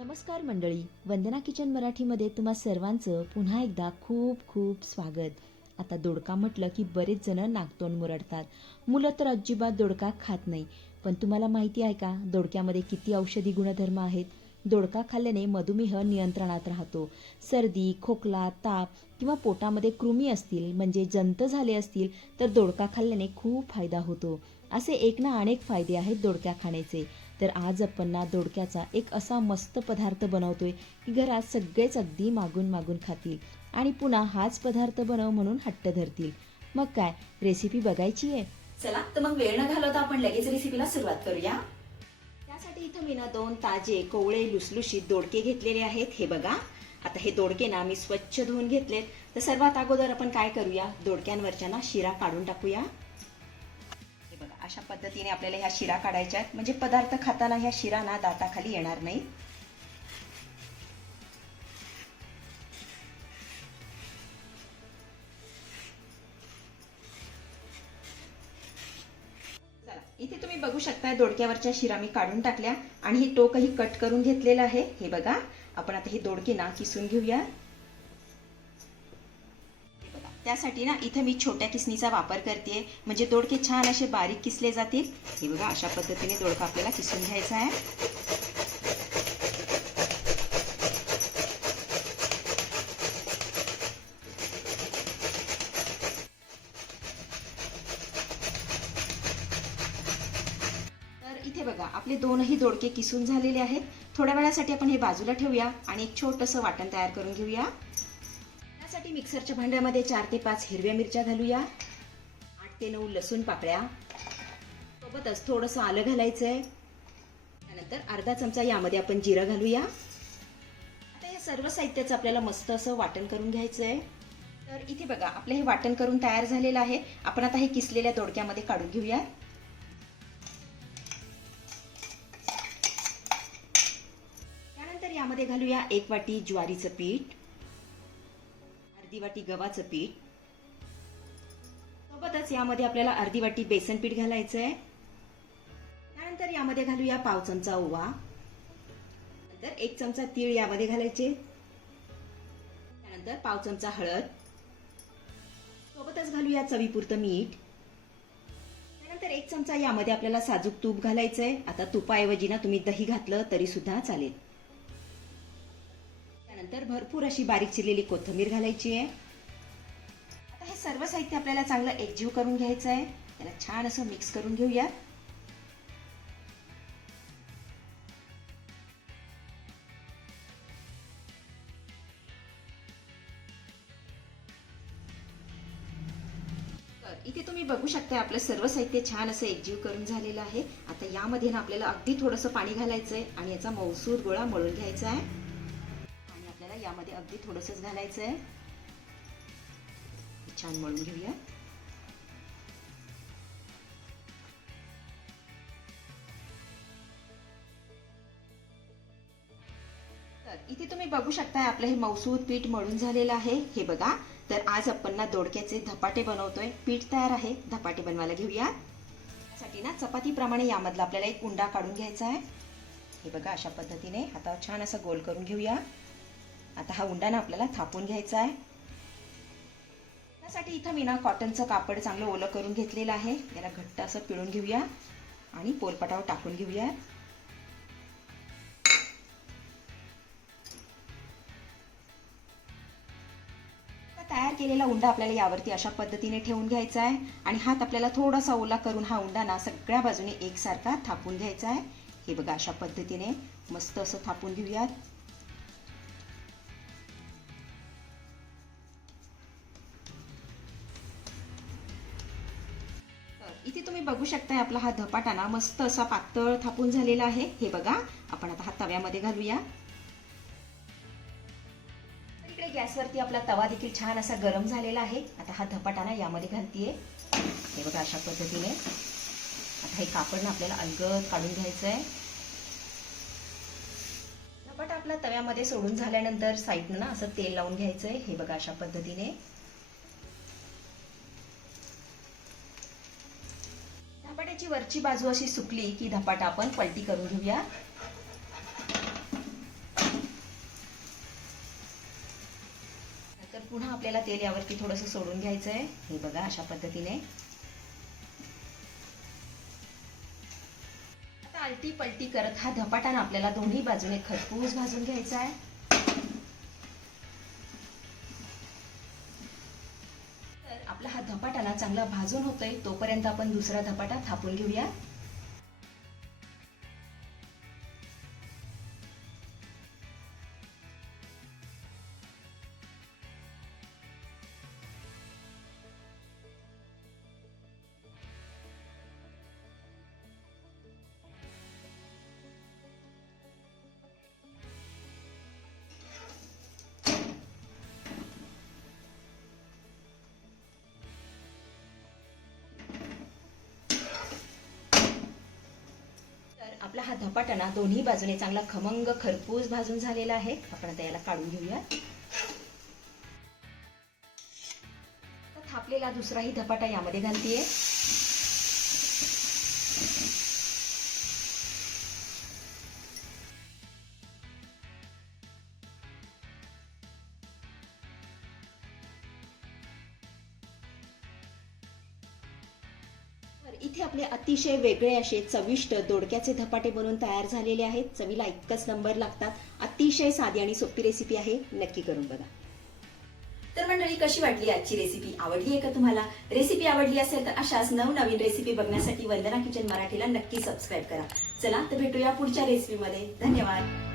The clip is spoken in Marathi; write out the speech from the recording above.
नमस्कार मंडळी, वंदना किचन मराठीमध्ये तुम्हा सर्वांचं पुन्हा एकदा खूप खूप स्वागत. आता दोडका म्हटलं की बरेच जण नाकतोंड मुरडतात. मुलं तर अजिबात दोडका खात नाही. पण तुम्हाला माहिती आहे का, दोडक्यामध्ये किती औषधी गुणधर्म आहेत? दोडका खाल्ल्याने मधुमेह नियंत्रणात राहतो. सर्दी, खोकला, ताप किंवा पोटामध्ये कृमी असतील म्हणजे जंत झाले असतील तर दोडका खाल्ल्याने खूप फायदा होतो. असे एक ना अनेक फायदे आहेत दोडक्या खाण्याचे. तर आज आपण ना दोडक्याचा एक असा मस्त पदार्थ बनवतोय की घरात सगळेच अगदी मागून मागून खातील आणि पुन्हा हाच पदार्थ बनव म्हणून हट्ट धरतील. मग काय, रेसिपी बघायची आहे? चला तर मग वेळ न घालवता आपण लगेच रेसिपीला सुरुवात करूया. त्यासाठी इथं मी ना 2 ताजे कोवळे लुसलुशीत दोडके घेतलेले आहेत. हे बघा, आता हे दोडके ना मी स्वच्छ धुवून घेतलेत. तर सर्वात अगोदर आपण काय करूया, दोडक्यांवरच्या ना शिरा काढून टाकूया. हे बघा, अशा पद्धतीने आपल्याला ह्या शिरा काढायच्या आहेत, म्हणजे पदार्थ खाताना ह्या शिरा ना दाताखाली येणार नाही. इथे तुम्ही बघू शकता दोडक्यावरच्या शिरा मी काढून टाकल्या आणि हे टोकही कट करून घेतलेलं आहे. हे बघा, आपण आता हे दोडके ना किसून घेऊया. हे बघा, त्यासाठी ना इथे मी छोट्या किसणीचा वापर करते, म्हणजे दोडके छान असे बारीक किसले जातील. हे बघा, अशा पद्धतीने दोडका आपल्याला किसून घ्यायचा आहे. इथे बघा, आपले दोनही दोडके किसून झालेले आहेत. थोड्या वेळासाठी आपण हे बाजूला ठेवूया आणि एक छोटंसं वाटण तयार करून घेऊया. त्यासाठी मिक्सरच्या भांड्यामध्ये 4 ते 5 हिरव्या मिरच्या घालूया, 8 ते 9 लसूण पाकळ्या, सोबतच थोडंसं आलं घालायचंय. त्यानंतर अर्धा चमचा यामध्ये आपण जिरं घालूया. आता या सर्व साहित्याचं आपल्याला मस्त असं वाटण करून घ्यायचंय. तर इथे बघा, आपलं हे वाटण करून तयार झालेलं आहे. आपण आता हे किसलेल्या दोडक्यामध्ये काढून घेऊया. यामध्ये घालूया 1 वाटी ज्वारीचं पीठ, अर्धी वाटी गव्हाचं पीठ, सोबतच यामध्ये आपल्याला अर्धी वाटी बेसन पीठ घालायचंय. त्यानंतर यामध्ये घालूया पाव चमचा ओवा, नंतर 1 चमचा तीळ यामध्ये घालायचे. त्यानंतर पाव चमचा हळद, सोबतच घालूया चवीपुरतं मीठ. त्यानंतर 1 चमचा यामध्ये आपल्याला साजूक तूप घालायचंय. आता तुपाऐवजी ना तुम्ही दही घातलं तरी सुद्धा चालेल. नंतर भरपूर अशी बारीक चिरलेली कोथिंबीर घालायची आहे. आता हे सर्व साहित्य आपल्याला चांगलं एकजीव करून घ्यायचं आहे. त्याला छान असं मिक्स करून घेऊया. इथे तुम्ही बघू शकता आपलं सर्व साहित्य छान असं एकजीव करून झालेलं आहे. आता यामध्ये ना आपल्याला अगदी थोडंसं पाणी घालायचंय आणि याचा मऊसूर गोळा मळून घ्यायचा आहे. यामध्ये अगदी थोडंसंच घालायचंय. छान मळून घेऊया. तर इथे तुम्ही बघू शकता आपलं हे मऊसूर पीठ मळून झालेलं आहे. हे बघा, तर आज आपण ना दोडक्याचे धपाटे बनवतोय. पीठ तयार आहे, धपाटे बनवायला घेऊया. त्यासाठी ना चपातीप्रमाणे यामधला आपल्याला एक उंडा काढून घ्यायचा आहे. हे बघा, अशा पद्धतीने हातावर छान असं गोल करून घेऊया. आता हा उंडा ना आपल्याला थापून घ्यायचा आहे. त्यासाठी इथं मी ना कॉटनचं कापड चांगलं ओलं करून घेतलेलं आहे. याला घट्ट असं पिळून घेऊया आणि पोलपाटावर टाकून घेऊया. तयार केलेला उंडा आपल्याला यावरती अशा पद्धतीने ठेवून घ्यायचा आहे आणि हात आपल्याला थोडासा ओला करून हा उंडा ना सगळ्या बाजूने एकसारखा थापून घ्यायचा आहे. हे बघा, अशा पद्धतीने मस्त असं थापून घेऊयात. इथे तुम्ही बघू शकता आपला हा धपाटा ना मस्त असा पातळ थापून झालेला आहे. हे बघा, आपण आता हा तव्यामध्ये घालूया. इकडे गॅसवरती आपला तवा देखील छान असा गरम झालेला आहे. आता हा धपाटा ना यामध्ये घालतीये. हे बघा, अशा पद्धतीने आता हे कापड ना आपल्याला अलगद काढून घ्यायचं आहे. धपाटा आपला तव्यामध्ये सोडून झाल्यानंतर साईडनं ना असं तेल लावून घ्यायचंय. हे बघा, अशा पद्धतीने धपाट्याची वरची बाजू अशी सुकली की धपाटा आपण पलटी करून घेऊया. पुन्हा आपल्याला तेल यावरती थोडंसं सोडून घ्यायचं आहे. हे बघा अशा पद्धतीने. आता आलटी पलटी करत हा धपाटा ना आपल्याला दोन्ही बाजूने खरपूस भाजून घ्यायचा आहे. तर आपला हा धपाटा ना चांगला भाजून होतोय तोपर्यंत आपण दुसरा धपाटा थापून घेऊया. आपला हा धपाटा ना दोन्ही बाजूने चांगला खमंग खरपूस भाजून झालेला आहे. आपण आता याला काढून घेऊया. थापलेला दुसराही धपाटा यामध्ये घालतीये. इथे आपले अतिशय वेगळे असे चविष्ट दोडक्याचे धपाटे बनवून तयार झालेले आहेत. चवीला एकच नंबर लागतात. अतिशय साधी आणि सोपी रेसिपी आहे. नक्की करून बघा. तर मंडळी, कशी वाटली आजची रेसिपी? आवडली आहे का तुम्हाला? रेसिपी आवडली असेल तर अशाच नवनवीन रेसिपी बघण्यासाठी वंदना किचन मराठीला नक्की सबस्क्राईब करा. चला तर भेटूया पुढच्या रेसिपीमध्ये. धन्यवाद.